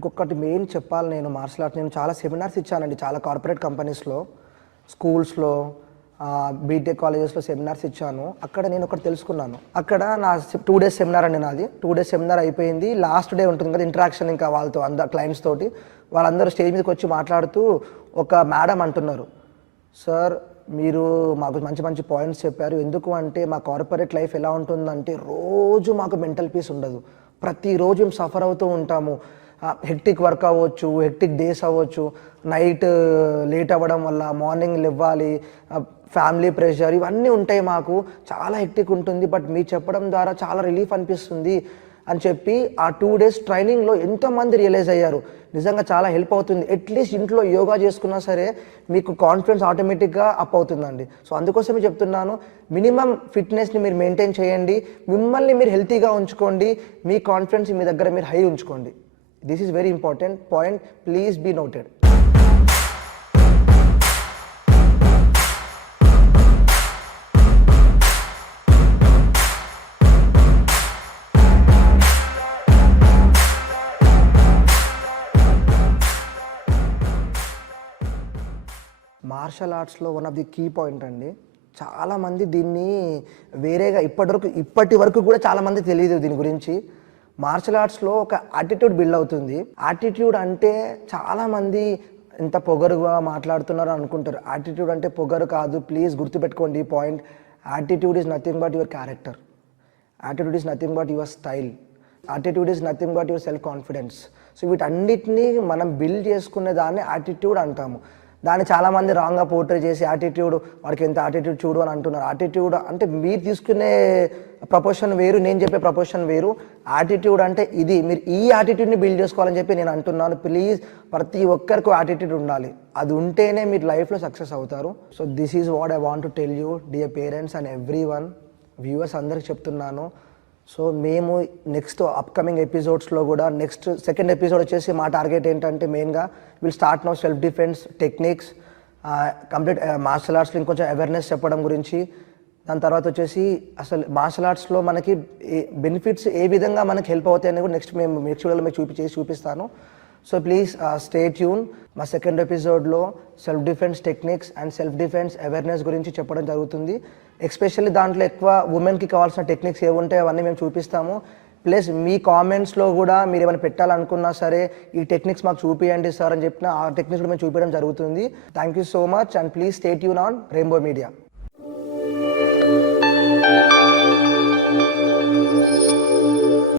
ఇంకొకటి మెయిన్ చెప్పాలి, నేను మార్షల్ ఆర్ట్స్ నేను చాలా సెమినార్స్ ఇచ్చానండి. చాలా కార్పొరేట్ కంపెనీస్లో, స్కూల్స్లో, బీటెక్ కాలేజెస్లో సెమినార్స్ ఇచ్చాను. అక్కడ నేను ఒకటి తెలుసుకున్నాను. అక్కడ నా 2 days సెమినార్ అండి నాది. 2 days సెమినార్ అయిపోయింది. లాస్ట్ డే ఉంటుంది కదా ఇంటరాక్షన్, ఇంకా వాళ్ళతో అందరు క్లయింట్స్ తోటి. వాళ్ళందరూ స్టేజ్ మీదకి వచ్చి మాట్లాడుతూ ఒక మేడం అంటున్నారు, సార్ మీరు మాకు మంచి మంచి పాయింట్స్ చెప్పారు. ఎందుకు అంటే మా కార్పొరేట్ లైఫ్ ఎలా ఉంటుందంటే రోజు మాకు మెంటల్ పీస్ ఉండదు. ప్రతిరోజు మేము సఫర్ అవుతూ ఉంటాము. హెక్టిక్ వర్క్ అవ్వచ్చు, హెక్టిక్ డేస్ అవ్వచ్చు, నైట్ లేట్ అవ్వడం వల్ల మార్నింగ్ లేవ్వాలి, ఫ్యామిలీ ప్రెషర్, ఇవన్నీ ఉంటాయి. మాకు చాలా హెక్టిక్ ఉంటుంది. బట్ మీరు చెప్పడం ద్వారా చాలా రిలీఫ్ అనిపిస్తుంది అని చెప్పి ఆ 2 days ట్రైనింగ్లో ఎంతోమంది రియలైజ్ అయ్యారు. నిజంగా చాలా హెల్ప్ అవుతుంది. అట్లీస్ట్ ఇంట్లో యోగా చేసుకున్నా సరే మీకు కాన్ఫిడెన్స్ ఆటోమేటిక్గా అప్ అవుతుందండి. సో అందుకోసమే చెప్తున్నాను, మినిమం ఫిట్నెస్ని మీరు మెయింటైన్ చేయండి, మిమ్మల్ని మీరు హెల్తీగా ఉంచుకోండి, మీ కాన్ఫిడెన్స్ మీ దగ్గర మీరు హై ఉంచుకోండి. This is very important point, please be noted. Martial ఆర్ట్స్లో one of the key point అండి, చాలామంది దీన్ని వేరేగా ఇప్పటి వరకు కూడా చాలామంది తెలియదు దీని గురించి. మార్షల్ ఆర్ట్స్లో ఒక యాటిట్యూడ్ బిల్డ్ అవుతుంది. యాటిట్యూడ్ అంటే చాలామంది ఎంత పొగరుగా మాట్లాడుతున్నారో అనుకుంటారు. యాటిట్యూడ్ అంటే పొగరు కాదు, ప్లీజ్ గుర్తుపెట్టుకోండి ఈ point. Attitude is nothing but your character. Attitude is nothing but your style. Attitude is nothing but your self confidence. So వీటన్నిటినీ మనం బిల్డ్ చేసుకునే దాన్ని యాటిట్యూడ్ అంటాము. దాన్ని చాలామంది రాంగ్గా పోర్ట్రే చేసి యాటిట్యూడ్, వాడికి ఎంత యాటిట్యూడ్ చూడు అని అంటున్నారు. యాటిట్యూడ్ అంటే మీరు తీసుకునే ప్రపోర్షన్ వేరు, నేను చెప్పే ప్రపోర్షన్ వేరు. యాటిట్యూడ్ అంటే ఇది, మీరు ఈ యాటిట్యూడ్ని బిల్డ్ చేసుకోవాలని చెప్పి నేను అంటున్నాను. ప్లీజ్ ప్రతి ఒక్కరికి యాటిట్యూడ్ ఉండాలి, అది ఉంటేనే మీరు లైఫ్లో సక్సెస్ అవుతారు. So this is what I want to tell you dear parents and every one viewers అందరికి చెప్తున్నాను. సో మేము నెక్స్ట్ అప్కమింగ్ ఎపిసోడ్స్లో కూడా నెక్స్ట్ సెకండ్ ఎపిసోడ్ వచ్చేసి మా టార్గెట్ ఏంటంటే మెయిన్గా will start now self defence techniques, complete martial ఆర్ట్స్లో ఇంకొంచెం అవేర్నెస్ చెప్పడం గురించి. దాని తర్వాత వచ్చేసి అసలు మార్షల్ ఆర్ట్స్లో మనకి బెనిఫిట్స్ ఏ విధంగా మనకి హెల్ప్ అవుతాయని కూడా నెక్స్ట్ వీడియోలో మీకు చూపిస్తాను. So please stay tune. మా సెకండ్ ఎపిసోడ్లో self defence techniques and self defence awareness గురించి చెప్పడం జరుగుతుంది. ఎస్పెషల్లీ దాంట్లో ఎక్కువ ఉమెన్కి కావాల్సిన టెక్నిక్స్ ఏముంటాయో అవన్నీ మేము చూపిస్తాము. ప్లస్ మీ కామెంట్స్లో కూడా మీరు ఏమైనా పెట్టాలనుకున్నా సరే ఈ టెక్నిక్స్ మాకు చూపియండి సార్ అని చెప్పిన ఆ టెక్నిక్స్ కూడా మేము చూపించడం జరుగుతుంది. Thank you so much and please stay tune on rainbow media.